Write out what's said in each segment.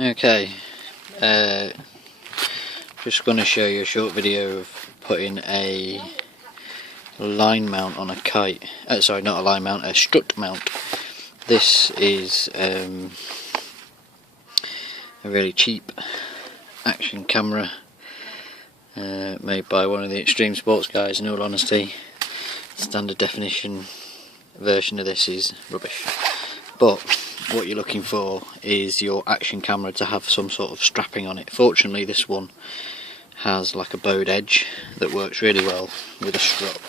Okay, just going to show you a short video of putting a line mount on a kite. Sorry, not a line mount, a strut mount. This is a really cheap action camera made by one of the extreme sports guys. In all honesty, standard definition version of this is rubbish, but what you're looking for is your action camera to have some sort of strapping on it. Fortunately, this one has like a bowed edge that works really well with a strut,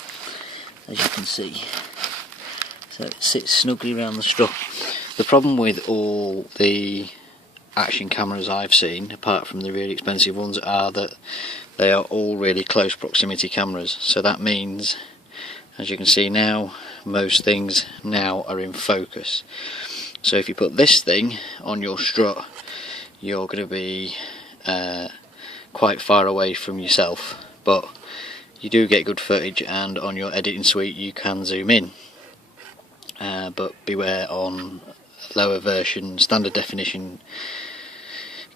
as you can see. So it sits snugly around the strut. The problem with all the action cameras I've seen, apart from the really expensive ones, are that they are all really close proximity cameras. So that means, as you can see now, most things now are in focus. So if you put this thing on your strut, you're going to be quite far away from yourself, but you do get good footage, and on your editing suite you can zoom in. But beware, on lower version standard definition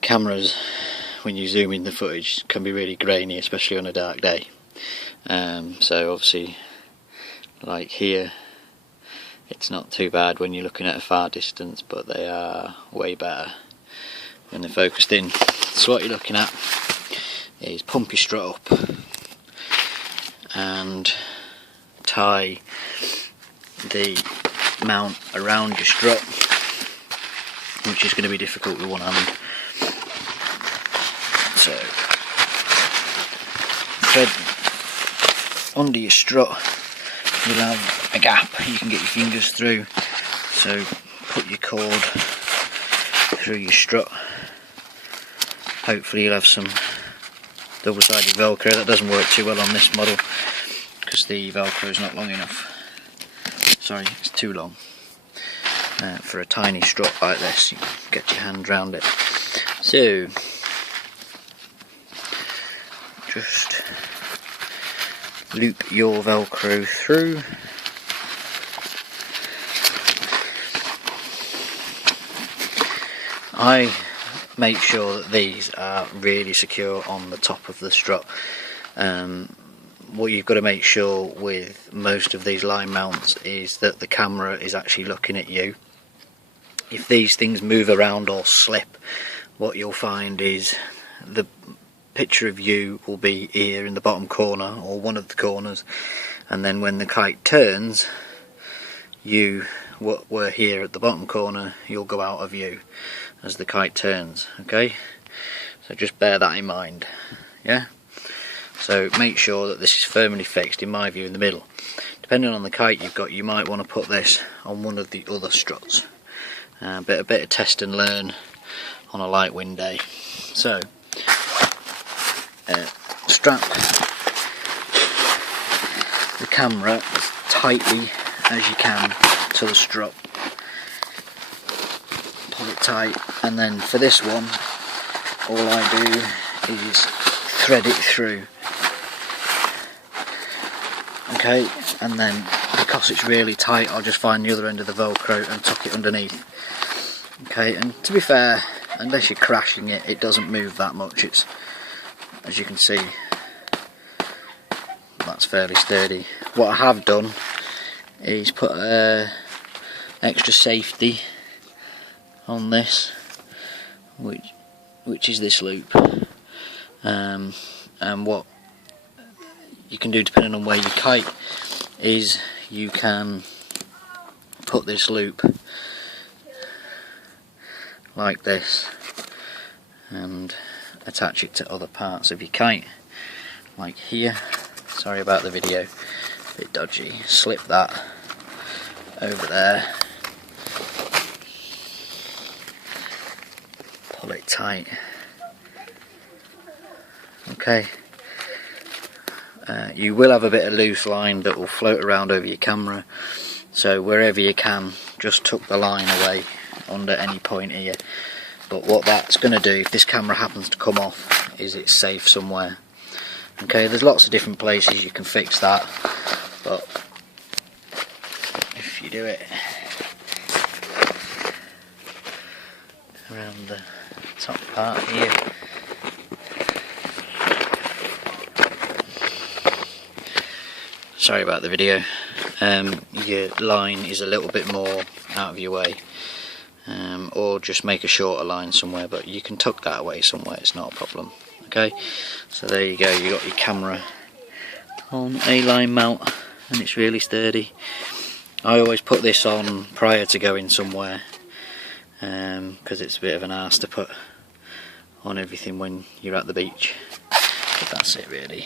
cameras, when you zoom in, the footage can be really grainy, especially on a dark day. So obviously, like here, it's not too bad when you're looking at a far distance, but they are way better when they're focused in. So what you're looking at is pump your strut up and tie the mount around your strut, which is going to be difficult with one hand. So thread under your strut, you'll have a gap you can get your fingers through, so put your cord through your strut. Hopefully you'll have some double-sided velcro. That doesn't work too well on this model because the velcro is not long enough. Sorry, it's too long. For a tiny strut like this, you can get your hand round it. So just loop your velcro through. I make sure that these are really secure on the top of the strut. What you've got to make sure with most of these line mounts is that the camera is actually looking at you. If these things move around or slip, what you'll find is the picture of you will be here in the bottom corner or one of the corners, and then when the kite turns, what were here at the bottom corner, you'll go out of view as the kite turns. Okay, so just bear that in mind. Yeah, so make sure that this is firmly fixed, in my view, in the middle. Depending on the kite you've got, you might want to put this on one of the other struts. A bit of test and learn on a light wind day. So strap the camera as tightly as you can to the strut. Pull it tight, and then for this one, all I do is thread it through. Okay, and then because it's really tight, I'll just find the other end of the velcro and tuck it underneath. Okay, and to be fair, unless you're crashing it, it doesn't move that much. It's, as you can see, that's fairly sturdy. What I have done is put extra safety on this, which is this loop, and what you can do, depending on where your kite is, you can put this loop like this and attach it to other parts of your kite, like here. Sorry about the video, a bit dodgy. Slip that over there, pull it tight. Okay, you will have a bit of loose line that will float around over your camera, so wherever you can, just tuck the line away under any point here. But what that's going to do, if this camera happens to come off, is it's safe somewhere. Okay, there's lots of different places you can fix that, but if you do it around the top part here. Sorry about the video. Your line is a little bit more out of your way, or just make a shorter line somewhere, but you can tuck that away somewhere, it's not a problem. Okay, so there you go, you got your camera on a line mount and it's really sturdy. I always put this on prior to going somewhere, because it's a bit of an arse to put on everything when you're at the beach. But that's it really.